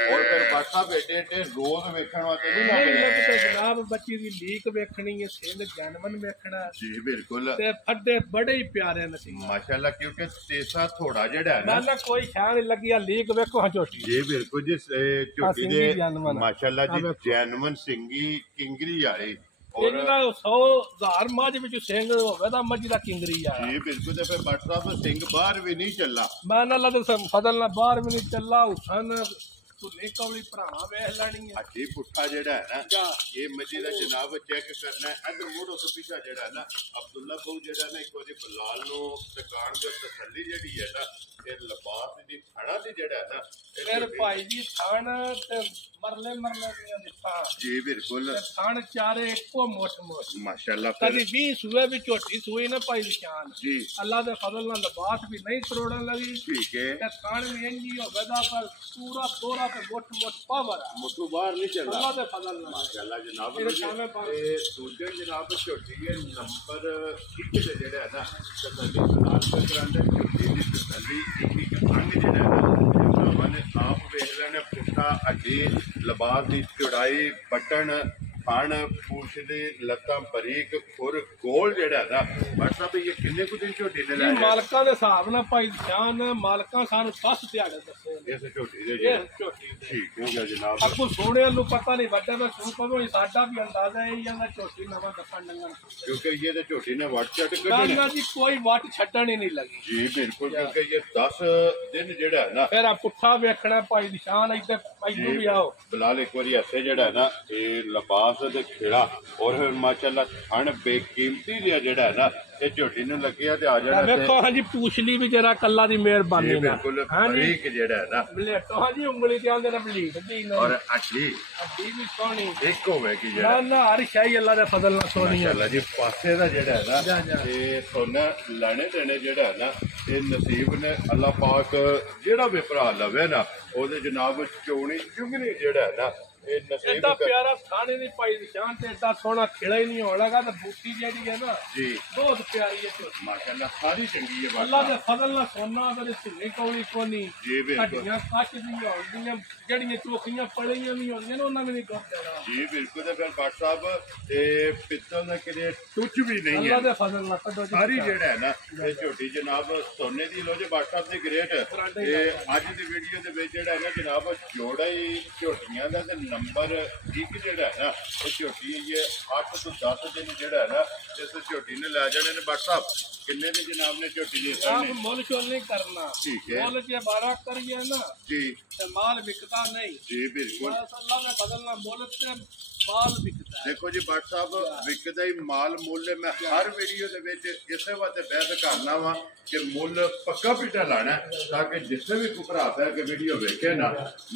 ਔਰ ਫਿਰ WhatsApp ਏਡੇ ਰੋਜ਼ ਵੇਖਣ ਵਾਸਤੇ ਨਹੀਂ ਨਹੀਂ ਲੱਗਦੇ ਲੱਗਦੇ ਜਨਾਬ ਬੱਚੀ ਦੀ ਲੀਕ ਵੇਖਣੀ ਹੈ ਸਿੰਘ ਜਨਮਨ ਵੇਖਣਾ ਜੀ ਬਿਲਕੁਲ ਤੇ ਫੱਡੇ ਬੜੇ ਹੀ ਪਿਆਰੇ ਨਸੀਬ ਮਾਸ਼ਾਅੱਲਾ ਕਿਉਂਕਿ ਤੇਸਾ ਥੋੜਾ ਜਿਹੜਾ ਹੈ ਮੈਂ ਨਾ ਨਾ ਕੋਈ ਸ਼ਾਨ ਨਹੀਂ ਲੱਗੀ ਆ ਲੀਕ ਵੇਖੋ ਹਾਂ ਝੋਟੀ ਜੀ ਬਿਲਕੁਲ ਜੀ ਝੋਟੀ ਸਿੰਗੀ ਦੇ ਜੈਨਵਨ। ਮਾਸ਼ਾਅੱਲਾ ਆਹ ਜੀ ਵੇਖੋ। ਜੈਨਵਨ ਸਿੰਗੀ ਕਿੰਗਰੀ ਵਾਲੇ ਇਹ ਔਰ ਜਿਹੜਾ 100,000 ਮੱਝ ਵਿੱਚ ਸਿੰਘ ਹੋਵੇ ਤਾਂ ਮੱਝ ਦਾ ਕਿੰਗਰੀ ਆ ਜੀ ਬਿਲਕੁਲ ਤੇ ਫਿਰ WhatsApp ਸਿੰਘ ਬਾਹਰ ਵੀ ਨਹੀਂ ਚੱਲਾ ਮੈਂ ਨਾ ਲੱਗ ਫਜ਼ਲ ਨਾਲ ਬਾਹਰ ਵੀ ਨਹੀਂ ਚੱਲਾ ਹੁਸਨ ਧੁੱਲੇ ਕੌਲੀ ਭਰਾਵਾਂ ਵੇਖ ਲੈਣੀ ਹੈ ਹੱਡੀ ਪੁੱਠਾ ਜਿਹੜਾ ਹੈ ਨਾ ਜਾ ਇਹ ਮੱਝੀ ਦਾ ਜਨਾਬ ਚੈੱਕ ਕਰਨਾ ਹੈ ਇਧਰ ਮੋੜੋ ਤੋਂ ਪਿੱਛਾ ਜਿਹੜਾ ਨਾ ਅਬਦੁੱਲਾ ਬਹੁ ਜਿਹੜਾ ਨਾ ਇੱਕ ਵਾਰੀ ਬਲਾਲ ਨੂੰ ਦੁਕਾਨ ਦੇ ਤਸੱਲੀ ਜਿਹੜੀ ਹੈ ਨਾ ਇਹ ਲਿਬਾਸ ਦੀ ਥਾਣਾ ਦੀ ਜਿਹੜਾ ਹੈ ਨਾ ਫਿਰ ਭਾਈ ਜੀ ਥਣ ਤੇ ਮਰਲੇ ਦੀਆਂ ਦਿੱਤਾ ਜੀ ਬਿਲਕੁਲ ਥਣ ਚਾਰੇ ਇੱਕੋ ਮੁੱਠ ਮਾਸ਼ਾਅੱਲਾ ਕਦੀ 20 ਸੂਏ ਵੀ ਝੋਟੀ ਸੂਈ ਨਾ ਭਾਈ ਨਿਸ਼ਾਨ ਜੀ ਅੱਲਾ ਦੇ ਫਜ਼ਲ ਨਾਲ ਲਿਬਾਸ ਵੀ ਨਹੀਂ ਤਰੋੜਨ ਲੱਗੀ ਠੀਕ ਹੈ ਤੇ ਥਣ ਵੀ ਇੰਜੀ ਹੋਵੇ ਦਾ ਪਰ ਪੂਰਾ ਤੋਰਾ ਤੇ ਮੁੱਠ ਪਾਵਰ ਆ ਮੁੱਠੂ ਬਾਹਰ ਨਹੀਂ ਚੱਲਦਾ ਅੱਲਾ ਦੇ ਫਜ਼ਲ ਨਾਲ ਮਾਸ਼ਾਅੱਲਾ ਜਨਾਬ ਮੇਰੇ ਸਾਹਮਣੇ ਪਰ ਇਹ ਦੂਜੇ ਜਨਾਬ ਝੋਟੀ ਹੈ ਨੰਬਰ 1 ਤੇ ਜਿਹੜਾ ਹੈ ਨਾ ਤਸੱਲੀ ਬਲਾਲ ਤੇ ਕਰਾਂਦੇ ਝੋਟੀ ਦੀ ਤਸੱਲੀ ਇੱਕ ਅੰਗ ਜਿਹੜਾ ਹੈ ਨਾ ਨੇ ਆਪ ਵੇਖ ਲੈਣੇ ਪੁੱਠਾ ਅੱਡੀ ਲਿਬਾਸ ਦੀ ਚੌੜਾਈ ਬਟਨ ਥਣ ਪੂਛ ਦੀ ਲੱਤਾਂ ਬਰੀਕ ਖੁਰ ਗੋਲ ਜਿਹੜਾ ਨਾ ਮਤਲਬ ਇਹ ਕਿੰਨੇ ਕੁ ਦਿਨ ਝੋਟੀ ਨੇ ਲੈ ਮਾਲਕਾਂ ਦੇ ਹਿਸਾਬ ਨਾਲ ਭਾਈ ਜਾਨ ਮਾਲਕਾਂ ਸਾਨੂੰ 10 ਦਿਹਾੜੇ ਦੱਸੇ ਇਸ ਝੋਟੀ ਦੇ ਇਹ ਝੋਟੀ ਦੇ ਠੀਕ ਹੋ ਗਿਆ ਜਨਾਬ ਅੱਗੋਂ ਸੋਹਣੇ ਨੂੰ ਪਤਾ ਨਹੀਂ ਵੱਡੇ ਦਾ ਸ਼ੁਰੂ ਕਦੋਂ ਸਾਡਾ ਵੀ ਅੰਦਾਜ਼ਾ ਇਹ ਜਾਂਦਾ ਝੋਟੀ ਨਵਾਂ ਦੱਸਣ ਡੰਗਣ ਕਿਉਂਕਿ ਇਹ ਤੇ ਝੋਟੀ ਨੇ ਵੱਟ ਛੱਡ ਨਾ ਕੱਢਣਾ ਜੀ ਕੋਈ ਵੱਟ ਛੱਡਣ ਹੀ ਨਹੀਂ ਲੱਗੀ ਜੀ ਬਿਲਕੁਲ ਕਿਉਂਕਿ ਇਹ 10 ਦਿਨ ਜਿਹੜਾ ਹੈ ਨਾ ਫਿਰ ਆ ਪੁੱਠਾ ਵੇਖਣਾ ਭਾਈ ਨਿਸ਼ਾਨ ਇੱਥੇ ਮੈਨੂੰ ਵੀ ਆਓ ਬਲਾਲ ਇੱਕ ਵਾਰੀ ਐਸੇ ਜਿਹੜਾ ਹੈ ਨਾ ਇਹ ਲਿਬਾਸ ਦੇ ਖੇੜਾ ਔਰ ਮਾਸ਼ਾਅੱਲਾ ਥਣ ਬੇਕੀਮਤੀ ਜਿਹਾ ਜਿਹੜਾ ਹੈ ਨਾ ਇਹ ਝੋਟੀ ਨੂੰ ਲੱਗਿਆ ਤੇ ਆ ਜਾਣਾ ਵੇਖੋ ਹਾਂਜੀ ਪੂਛਲੀ ਵੀ ਜਰਾ ਕੱਲਾ ਦੀ ਮਿਹਰਬਾਨੀ ਨਾਲ ਬਿਲਕੁਲ ਬਰੀਕ ਜਿਹੜਾ ਹੈ ਨਾ ਬਲੇਟੋ ਹਾਂਜੀ ਉਂਗਲੀ ਤੇ ਆਂਦੇ ਨੇ ਬਲੀਟ ਦੀ ਨਾ ਔਰ ਅੱਡੀ ਅੱਡੀ ਵੀ ਸੋਹਣੀ ਇੱਕ ਹੋਵੇ ਕਿ ਨਾ ਜਿਹੜਾ ਨਾ ਹਰ ਸ਼ਾਹੀ ਅੱਲਾ ਦੇ ਫਜ਼ਲ ਨਾਲ ਸੋਹਣੀ ਹੈ ਮਾਸ਼ਾਅੱਲਾ ਜੀ ਪਾਸੇ ਦਾ ਜਿਹੜਾ ਹੈ ਜਾ, ਨਾ ਜਾ। ਇਹ ਸੋਨਾ ਲੈਣੇ ਦੇਣੇ ਜਿਹੜਾ ਹੈ ਨਾ ਇਹ ਨਸੀਬ ਨੇ ਅੱਲਾਹ ਪਾਕ ਜਿਹੜਾ ਵੀ ਭਰਾ ਲਵੇ ਨਾ ਉਹਦੇ ਜਨਾਬ ਚੋਣੀ ਚੁਗਣੀ ਜਿਹੜਾ ਹੈ ਨਾ ਇਹ ਨਸੀਬ ਏਡਾ ਪਿਆਰਾ ਥਾਣੇ ਦੀ ਪਾਈ ਨਿਸ਼ਾਨ ਤੇ ਏਡਾ ਸੋਹਣਾ ਖਿਲਾ ਹੀ ਨਹੀਂ ਹੋਣ ਲੱਗਾ ਤੇ ਬੂਟੀ ਜਿਹੜੀ ਹੈ ਨਾ ਜੀ ਬਹੁਤ ਪਿਆਰੀ ਹੈ ਝੋਟੀ ਮਾਸ਼ਾਅੱਲਾ ਸਾਰੀ ਚੰਗੀ ਹੈ ਅੱਲਾ ਬਾਤ ਦੇ ਫਜ਼ਲ ਨਾਲ ਸੋਨਾ ਅਗਰ ਢਿੱਲੀ ਕੌਲੀ ਕੋਨੀ ਜੀ ਬਿਲਕੁਲ ਹੱਡੀਆਂ ਕੱਚ ਦੀਆਂ ਹੁੰਦੀਆਂ ਜਿਹੜੀਆਂ ਚੋਖੀਆਂ ਪੜੀਆਂ ਵੀ ਹੁੰਦੀਆਂ ਨੇ ਉਹਨਾਂ ਨੇ ਵੀ ਗੁੱਟ ਦੇਣਾ ਜੀ ਬਿਲਕੁਲ ਤੇ ਫਿਰ ਬਾਟ ਸਾਹਿਬ ਇਹ ਪਿੱਤਲ ਦਾ ਕਿਤੇ ਟੁੱਚ ਵੀ ਨਹੀਂ ਅੱਲਾ ਹੈ ਦੇ ਫਜ਼ਲ ਨਾਲ ਕੱਢੋ ਜੀ ਸਾਰੀ ਜਿਹੜਾ ਹੈ ਨਾ ਇਹ ਝੋਟੀ ਜਨਾਬ ਸੋਨੇ ਦੀ ਲੋ ਜੇ ਬਾਟ ਸਾਹਿਬ ਦੀ ਗ੍ਰੇਟ ਇਹ ਅੱਜ ਦੀ ਵੀਡੀਓ ਦੇ ਵਿੱਚ ਜਿਹੜਾ ਹੈ ਨਾ ਜਨਾਬ ਜੋੜਾ ਹੀ ਝੋਟੀਆਂ ਦਾ ਤੇ ਨੰਬਰ 1 ਜਿਹੜਾ ਹੈ ਨਾ ਇਹ ਝੋਟੀ ਇਹ 8 ਤੋਂ 10 ਦਿਨ ਜਿਹੜਾ ਹੈ ਨਾ ਇਸ ਝੋਟੀ ਨੇ ਲੈ ਜਾਣੇ ਨੇ ਬਾਟ ਸਾਹਿਬ ਕਿੰਨੇ ਦੇ ਜਨਾਬ ਨੇ ਝੋਟੀ ਦੇ ਆਪ ਸਾਹਮਣੇ ਮੁੱਲ ਚੋਲ ਨਹੀਂ ਕਰਨਾ ਠੀਕ ਹੈ ਮੁੱਲ ਜੇ 12 ਕਰੀਏ ਨਾ ਜੀ ਤੇ ਮਾਲ ਵਿਕਦਾ ਨਹੀਂ ਜੀ ਬਿਲਕੁਲ ਬਸ ਅੱਲਾ ਦੇ ਫਜ਼ਲ ਨਾਲ ਮੁੱਲ ਤੇ ਮਾਲ ਵਿਕਦਾ ਹੈ ਦੇਖੋ ਜੀ ਬਾਟ ਸਾਹਿਬ ਵਿਕਦਾ ਹੀ ਮਾਲ ਮੁੱਲ ਮੈਂ ਹਰ ਵੀਡੀਓ ਦੇ ਵਿੱਚ ਇਸੇ ਵਾਸਤੇ ਬਹਿਸ ਕਰਨਾ ਵਾ ਕਿ ਮੁੱਲ ਪੱਕਾ ਪਿੱਟਾ ਲਾਣਾ ਤਾਂ ਕਿ ਜਿੱਥੇ ਵੀ ਕੋਈ ਭਰਾ ਪੈ ਕੇ ਵੀਡੀਓ ਵੇਖੇ ਨਾ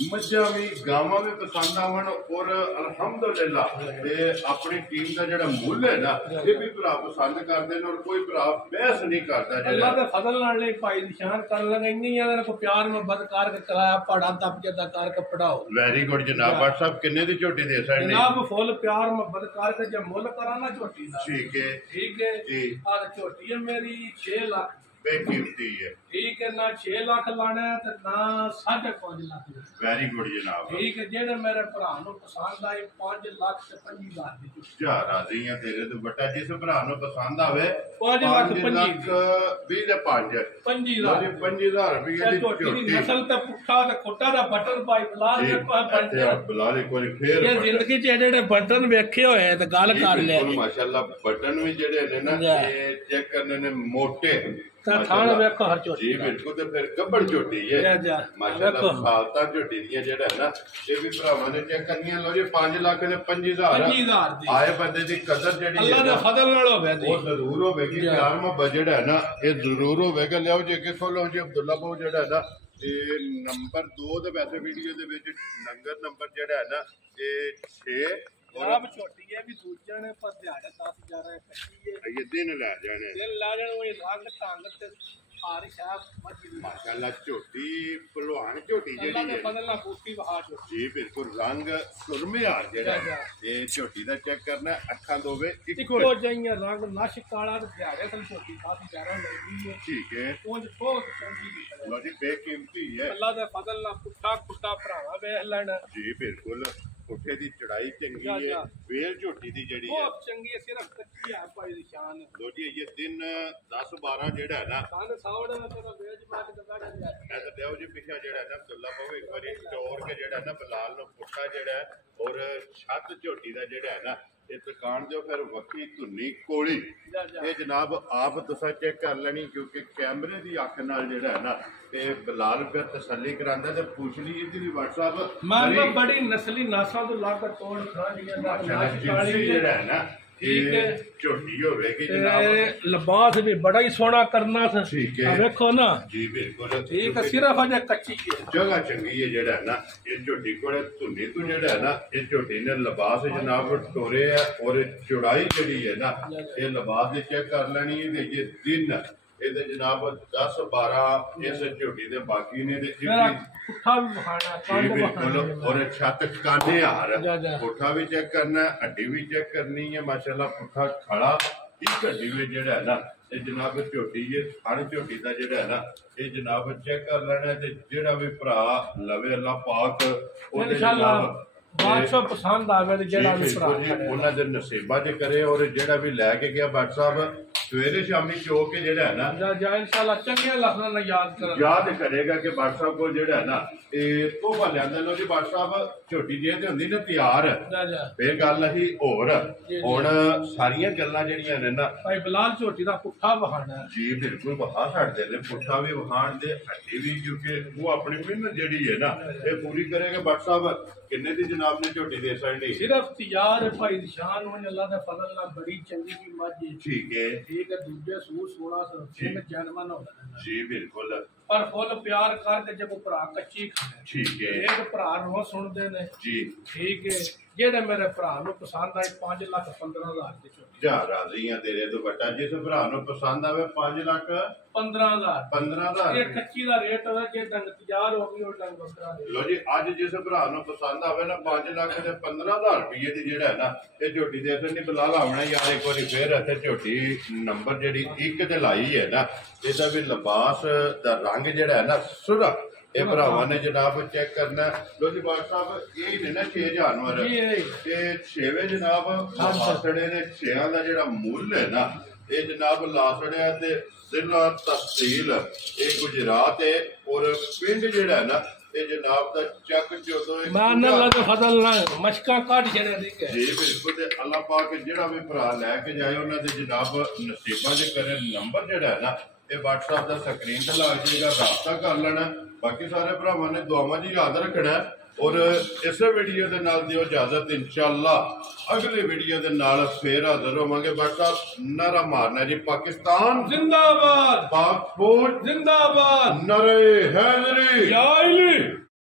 ਮੱਝਾਂ ਵੀ ਗਾਵਾਂ ਵੀ ਪਸੰਦ ਆਵਣ ਔਰ ਅਲਹਮਦੁਲਿਲਾ ਇਹ ਆਪਣੀ ਟੀਮ ਦਾ ਜਿਹੜਾ ਮੁੱਲ ਹੈ ਨਾ ਇਹ ਵੀ ਭਰਾ ਪਸੰਦ ਕਰਦੇ ਨੇ ਔਰ ਕੋਈ ਭਰਾ ਬਹਿਸ ਨਹੀਂ ਕਰਦਾ ਅੱਲਾ ਜਿਹੜਾ ਦੇ ਫਜ਼ਲ ਨਾਲ ਨਹੀਂ ਭਾਈ ਨਿਸ਼ਾਨ ਕਰਨ ਲਗਾ ਇੰਨੀ ਇਹਨਾਂ ਕੋ ਪਿਆਰ ਮੁਹੱਬਤ ਕਰਕੇ ਕਰਾਇਆ ਪੜਾ ਤਪ ਜਦਾ ਕਰਕੇ ਪੜਾਓ ਵੈਰੀ ਗੁੱਡ ਜਨਾਬ ਬਾਟ ਸਾਹਿਬ ਕਿੰਨੇ ਦੀ ਝੋਟੀ ਦੇ ਸਕਦੇ ਜਨਾਬ ਫੁੱਲ ਪਿਆਰ ਮੁਹੱਬਤ ਕਰਕੇ ਜੇ ਮੁੱਲ ਕਰਾਂ ਨਾ ਝੋਟੀ ਦਾ ਠੀਕ ਹੈ ਠੀਕ ਹੈ ਜੀ ਆ ਝੋਟੀ ਹੈ ਮੇਰੀ 6 ਲੱਖ ਬੇਕੀਮਤੀ ਹੈ ਠੀਕ ਹੈ ਨਾ 6 ਲੱਖ ਲਾਣਾ ਹੈ ਤੇ ਨਾ 5.5 ਲੱਖ ਲਾਉਣਾ। ਵੈਰੀ ਗੁੱਡ ਜਨਾਬ ਠੀਕ ਹੈ ਜਿਹੜੇ ਮੇਰੇ ਭਰਾ ਨੂੰ ਪਸੰਦ ਆਏ 5 ਲੱਖ ਤੇ 25,000 ਦੀ ਝੋਟੀ। ਜਾ ਰਾਜ਼ੀ ਆ ਤੇਰੇ ਤੋਂ ਬਟਾ ਜਿਸ ਭਰਾ ਨੂੰ ਪਸੰਦ ਆਵੇ 5 ਲੱਖ 20 ਦੇ 5 25,000 5000 ਰੁਪਏ ਦੀ ਝੋਟੀ ਦੀ ਝੋਟੀ ਨਸਲ ਤੇ ਪੁੱਠਾ ਤੇ ਖੋਟਾ ਦਾ ਬਟਨ ਪਾਈ ਬਲਾਲ ਦੇ ਬਟਨ ਬੁਲਾ ਦੇ ਕੋਈ ਫੇਰ ਇਹ ਜ਼ਿੰਦਗੀ 'ਚ ਜਿਹੜੇ ਬਟਨ ਵੇਖੇ ਹੋਏ ਤੇ ਗੱਲ ਕਰ ਲਿਆ ਜੀ। ਮਾਸ਼ਾਅੱਲਾ ਬਟਨ ਵੀ ਜਿਹੜੇ ਨੇ ਨਾ ਇਹ ਚੈੱਕ ਕਰਨੇ ਨੇ ਮੋਟੇ ਤਾਂ ਥਾਣ ਵੇਖੋ ਹਰ ਝੋਟੀ ਜੀ ਬਿਲਕੁਲ ਤੇ ਫਿਰ ਗੱਬੜ ਝੋਟੀ ਹੈ ਜਾ ਮਾਸ਼ਾਅੱਲਾ ਸਾਲਤਾ ਝੋਟੀ ਦੀਆਂ ਜਿਹੜਾ ਹੈ ਨਾ ਇਹ ਵੀ ਭਰਾਵਾਂ ਨੇ ਚੈੱਕ ਕਰਨੀਆਂ ਲੋ ਜੀ 5 ਲੱਖ ਦੇ 25,000 ਦੀ ਆਏ ਬੰਦੇ ਦੀ ਕਦਰ ਜਿਹੜੀ ਅੱਲਾ ਹੈ ਦੇ ਨਾ ਫਜ਼ਲ ਨਾਲ ਹੋਵੇ ਜੀ ਉਹ ਜ਼ਰੂਰ ਹੋਵੇਗੀ ਪਿਆਰ ਮੁਹੱਬਤ ਜਿਹੜਾ ਹੈ ਨਾ ਇਹ ਜ਼ਰੂਰ ਹੋਵੇਗਾ ਲਿਆਓ ਜੇ ਕਿਥੋਂ ਲਓ ਜੀ ਅਬਦੁੱਲਾ ਬਹੁ ਜਿਹੜਾ ਹੈ ਨਾ ਇਹ ਨੰਬਰ 2 ਦੇ ਵੈਸੇ ਵੀਡੀਓ ਦੇ ਵਿੱਚ ਨੰਗਰ ਨੰਬਰ ਜਿਹੜਾ ਹੈ ਨਾ ਇਹ 6 ਆਪ ਛੋਟੀ ਹੈ ਵੀ ਦੂਜਿਆਂ ਨੇ ਪਰ ਦਿਹਾੜੇ 10,000 ਕੱਟੀ ਹੈ ਇਹ ਦਿਨ ਲੈ ਜਾਣੇ ਦਿਲ ਲਾ ਜਾਣ ਉਹ ਰੰਗ ਢੰਗ ਤੇ ਆਰੀ ਸਾਹਿਬ ਮੱਜੀ ਮਾਸ਼ਾਅੱਲਾ ਝੋਟੀ ਭਲਵਾਨ ਝੋਟੀ ਅੱਲਾ ਜਿਹੜੀ ਦੇ ਹੈ ਫਜ਼ਲ ਨਾਲ ਬੂਟੀ ਵਹਾ ਜੋ ਜੀ ਬਿਲਕੁਲ ਰੰਗ ਸੁਰਮਿਆਰ ਜਿਹੜਾ ਹੈ, ਇਹ ਝੋਟੀ ਦਾ ਚੈੱਕ ਕਰਨਾ ਅੱਖਾਂ ਦੋਵੇਂ ਇੱਕੋ ਇੱਕੋ ਜਿਹੀਆਂ ਰੰਗ ਨਸ਼ ਕਾਲਾ ਤੇ ਦਿਹਾੜੇ ਤੋਂ ਛੋਟੀ 10,000 ਲੱਗਦੀ ਹੈ ਠੀਕ ਹੈ ਉਹ ਬਹੁਤ ਚੰਗੀ ਦੀ ਲੋ ਜੀ ਬੇਕੀਮਤੀ ਹੈ ਅੱਲਾ ਦੇ ਫਜ਼ਲ ਨਾਲ ਪੁੱਠਾ ਕੁੱਟਾ ਭਰਾਵਾ ਵੇਖ ਲੈਣਾ ਜੀ ਬਿਲਕੁਲ ਪੁੱਠੇ ਦੀ ਚੜਾਈ ਚੰਗੀ ਹੈ ਵੇਲ ਝੋਟੀ ਦੀ ਜਿਹੜੀ ਹੈ ਬਹੁਤ ਚੰਗੀ ਹੈ ਸਿਰਫ ਕੱਚੀ ਆ ਭਾਈ ਦੀ ਸ਼ਾਨ ਲੋ ਜੀ ਇਹ ਦਿਨ 10 12 ਜਿਹੜਾ ਹੈ ਨਾ ਕੰਨ ਸਾਵੜਾ ਨਾ ਤੇਰਾ ਵੇਜ ਮਾਰ ਕੇ ਕਾਢ ਲਿਆ ਮੈਂ ਤਾਂ ਦਿਓ ਜੀ ਪਿੱਛਾ ਜਿਹੜਾ ਨਾ ਅਬਦੁੱਲਾ ਬਾਬੂ ਇੱਕ ਵਾਰੀ ਟੋਰ ਕੇ ਜਿਹੜਾ ਨਾ ਬਲਾਲ ਨੂੰ ਪੁੱਠਾ ਜਿਹੜਾ ਔਰ ਛੱਤ ਝੋਟੀ ਦਾ ਜਿਹੜਾ ਹੈ ਨਾ ਇਹ ਦੁਕਾਨ ਦੇ ਫਿਰ ਵੱਖੀ ਧੁੰਨੀ ਕੋਲੀ ਇਹ ਜਨਾਬ ਆਪ ਤੁਸੀਂ ਚੈੱਕ ਕਰ ਲੈਣੀ ਕਿਉਂਕਿ ਕੈਮਰੇ ਦੀ ਅੱਖ ਨਾਲ ਜਿਹੜਾ ਹੈ ਨਾ ਇਹ ਬਿਲਾਲ ਫਿਰ ਤਸੱਲੀ ਕਰਾਂਦਾ ਤੇ ਪੁੱਛ ਲਈ ਇਹਦੀ ਵੀ WhatsApp ਮੈਂ ਬੜੀ ਨਸਲੀ ਨਾਸਾਂ ਤੋਂ ਲਾ ਕੇ ਤੋੜ ਖਾਣੀਆਂ ਦਾ ਜਿਹੜਾ ਹੈ ਨਾ ਠੀਕ ਹੈ ਝੋਟੀ ਹੋਵੇਗੀ ਜਨਾਬ ਲਿਬਾਸ ਵੀ ਬੜਾ ਹੀ ਸੋਹਣਾ ਕਰਨਾ ਸੀ ਠੀਕ ਹੈ ਵੇਖੋ ਨਾ ਜੀ ਬਿਲਕੁਲ ਠੀਕ ਹੈ ਸਿਰਫ ਅਜੇ ਕੱਚੀ ਹੈ ਜਗ੍ਹਾ ਚੰਗੀ ਹੈ ਜਿਹੜਾ ਹੈ ਨਾ ਇਹ ਝੋਟੀ ਕੋਲੇ ਧੁੰਨੀ ਤੋਂ ਜਿਹੜਾ ਹੈ ਨਾ ਇਹ ਝੋਟੀ ਨੇ ਲਿਬਾਸ ਜਨਾਬ ਟੋਰੇ ਆ ਔਰ ਚੌੜਾਈ ਜਿਹੜੀ ਹੈ ਨਾ ਇਹ ਲਿਬਾਸ ਦੇ ਚੈੱਕ ਕਰ ਲੈਣੀ ਹੈ ਤੇ ਜੇ ਦਿਨ ਇਹਦੇ ਜਨਾਬ 10 12 ਇਸ ਝੋਟੀ ਦੇ ਬਾਕੀ ਨੇ ਤੇ ਪੁੱਠਾ ਵੀ ਵਖਾਣਾ ਕੰਡ ਬਿਲਕੁਲ ਔਰ ਛੱਤ ਕਾਨੇ ਹਾਰ ਪੁੱਠਾ ਵੀ ਚੈੱਕ ਕਰਨਾ ਹੱਡੀ ਵੀ ਚੈੱਕ ਕਰਨੀ ਹੈ ਮਾਸ਼ਾਅੱਲਾ ਪੁੱਠਾ ਖੜਾ ਇੱਕ ਹੱਡੀ ਵਿੱਚ ਜਿਹੜਾ ਹੈ ਨਾ ਇਹ ਜਨਾਬ ਝੋਟੀ ਇਹ ਹਰ ਝੋਟੀ ਦਾ ਜਿਹੜਾ ਹੈ ਨਾ ਇਹ ਜਨਾਬ ਚੈੱਕ ਕਰ ਲੈਣਾ ਤੇ ਜਿਹੜਾ ਵੀ ਭਰਾ ਲਵੇ ਅੱਲਾ ਪਾਕ ਉਹਦੇ ਜਨਾਬ ਬਾਦਸ਼ਾਹ ਪਸੰਦ ਆਵੇ ਤੇ ਜਿਹੜਾ ਵੀ ਭਰਾ ਉਹਨਾਂ ਦੇ ਨਸੀਬਾਂ 'ਚ ਕਰੇ ਔਰ ਜਿਹੜਾ ਵੀ ਲੈ ਕੇ ਗਿਆ WhatsApp ਸਵੇਰੇ ਸ਼ਾਮੀ ਚੋ ਕੇ ਜਿਹੜਾ ਹੈ ਨਾ ਜਾਂ ਇਨਸ਼ਾਅੱਲਾ ਚੰਗੇ ਲਫ਼ਜ਼ਾਂ ਨਾਲ ਯਾਦ ਕਰੇਗਾ ਕਿ WhatsApp ਕੋਲ ਜਿਹੜਾ ਹੈ ਨਾ ਇਹ ਤੋਹਫਾ ਲਿਆਂਦਾ ਲੋ ਜੀ WhatsApp ਝੋਟੀ ਜੇ ਤੇ ਹੁੰਦੀ ਨਾ ਤਿਆਰ ਫੇਰ ਗੱਲ ਨਹੀਂ ਹੋਰ ਹੁਣ ਸਾਰੀਆਂ ਗੱਲਾਂ ਜਿਹੜੀਆਂ ਨੇ ਨਾ ਭਾਈ ਬਿਲਾਲ ਝੋਟੀ ਦਾ ਪੁੱਠਾ ਵਹਾਣਾ ਜੀ ਬਿਲਕੁਲ ਵਹਾ ਛੱਡਦੇ ਨੇ ਪੁੱਠਾ ਵੀ ਵਹਾਣ ਦੇ ਹੱਡੀ ਵੀ ਕਿਉਂਕਿ ਉਹ ਆਪਣੀ ਮਿਹਨਤ ਜਿਹੜੀ ਹੈ ਨਾ ਇਹ ਪੂਰੀ ਕਰੇਗਾ WhatsApp ਕਿੰਨੇ ਦੀ ਜਨਾਬ ਨੇ ਝੋਟੀ ਦੇ ਸਕਦੀ ਸਿਰਫ ਤਿਆਰ ਭਾਈ ਨਿਸ਼ਾਨ ਹੋਣ ਅੱਲਾ ਦੇ ਫਜ਼ਲ ਨਾਲ ਬੜੀ ਚੰਗੀ ਕੀ ਮੱਝ ਠੀਕ ਹੈ ਠੀਕ ਹੈ ਦੂਜੇ ਸੂਰ 16 ਸਿੰਘ ਜਨਮਨ ਹੋ ਜੀ ਬਿਲकुल ਪਰ ਫੁੱਲ ਪਿਆਰ ਕਰਕੇ ਜੇ ਕੋ ਭਰਾ ਕੱਚੀ ਖਾਏ ਠੀਕ ਹੈ ਇੱਕ ਭਰਾ ਨੂੰ ਸੁਣਦੇ ਨੇ ਜੀ ਠੀਕ ਹੈ ਜਿਹੜੇ ਮੇਰੇ ਭਰਾ ਨੂੰ ਪਸੰਦ ਆਏ 5,15,000 ਦੀ ਝੋਟੀ ਜਾ ਰਾਜ਼ੀ ਆ ਤੇਰੇ ਤੋਂ ਵੱਡਾ ਜਿਸ ਭਰਾ ਨੂੰ ਪਸੰਦ ਆਵੇ 5,15,000 ਇਹ ਕੱਚੀ ਦਾ ਰੇਟ ਹੋਵੇ ਜੇ ਡੰਗ ਤਿਆਰ ਹੋ ਗਈ ਉਹ ਡੰਗ ਬੱਕਰਾ ਦੇ ਲੋ ਜੀ ਅੱਜ ਜਿਸ ਭਰਾ ਨੂੰ ਪਸੰਦ ਆਵੇ ਨਾ 5 ਲੱਖ ਤੇ 15,000 ਰੁਪਏ ਦੀ ਜਿਹੜਾ ਹੈ ਨਾ ਇਹ ਝੋਟੀ ਦੇ ਨਹੀਂ ਬਲਾਲ ਆਉਣਾ ਯਾਰ ਇੱਕ ਵਾਰੀ ਫੇਰ ਇੱਥੇ ਝੋਟੀ ਨੰਬਰ ਜਿਹੜੀ ਇੱਕ ਤੇ ਲਾਈ ਹੈ ਨਾ ਇਹਦਾ ਵੀ ਲਿਬਾਸ ਦਾ ਰੰਗ ਜਿਹੜਾ ਹੈ ਨਾ ਸੁਰਾ ਇਹ ਭਰਾਵਾਂ ਨੇ ਜਨਾਬ ਚੈੱਕ ਕਰਨਾ ਲੋ ਜੀ ਬਾਦ ਸਾਹਿਬ ਇਹ ਨੇ ਨਾ 6 ਜਾਨਵਰ ਤੇ 6ਵੇਂ ਜਨਾਬ ਲਾਸੜੇ ਨੇ 6ਾਂ ਦਾ ਜਿਹੜਾ ਮੁੱਲ ਹੈ ਨਾ ਇਹ ਜਨਾਬ ਲਾਸੜਿਆ ਤੇ ਜ਼ਿਲ੍ਹਾ ਤਹਿਸੀਲ ਇਹ ਗੁਜਰਾਤ ਹੈ ਔਰ ਪਿੰਡ ਜਿਹੜਾ ਹੈ ਨਾ ਇਹ ਜਨਾਬ ਦਾ ਚੱਕ ਜਦੋਂ ਮਾਨ ਅੱਲਾ ਦੇ ਫਜ਼ਲ ਨਾਲ ਮਸ਼ਕਾ ਕੱਢ ਜਿਹੜੇ ਠੀਕ ਹੈ ਜੀ ਬਿਲਕੁਲ ਤੇ ਅੱਲਾ ਪਾਕ ਜਿਹੜਾ ਵੀ ਭਰਾ ਲੈ ਕੇ ਜਾਏ ਉਹਨਾਂ ਦੇ ਜਨਾਬ ਨਸੀਬਾਂ ਦੇ ਕਰੇ ਨੰਬਰ ਜਿਹੜਾ ਹੈ ਨਾ ਇਹ WhatsApp ਦਾ ਸਕਰੀਨ ਤੇ ਲੱਗ ਜਾਏਗਾ ਰਾਬਤਾ ਕਰ ਲੈਣਾ ਬਾਕੀ ਸਾਰੇ ਭਰਾਵਾਂ ਨੇ ਦੁਆਵਾਂ 'ਚ ਯਾਦ ਰੱਖਣਾ ਔਰ ਇਸੇ ਵੀਡੀਓ ਦੇ ਨਾਲ ਦਿਓ ਇਜਾਜ਼ਤ ਇਨਸ਼ਾਅੱਲਾ ਅਗਲੇ ਵੀਡੀਓ ਦੇ ਨਾਲ ਫੇਰ ਹਾਜ਼ਰ ਹੋਵਾਂਗੇ WhatsApp ਨਾਰਾ ਮਾਰਨਾ ਜੀ ਪਾਕਿਸਤਾਨ ਜ਼ਿੰਦਾਬਾਦ ਪਾਕ ਫੌਜ ਜ਼ਿੰਦਾਬਾਦ ਨਰੇ ਹੈਦਰੀ ਯਾ ਅਲੀ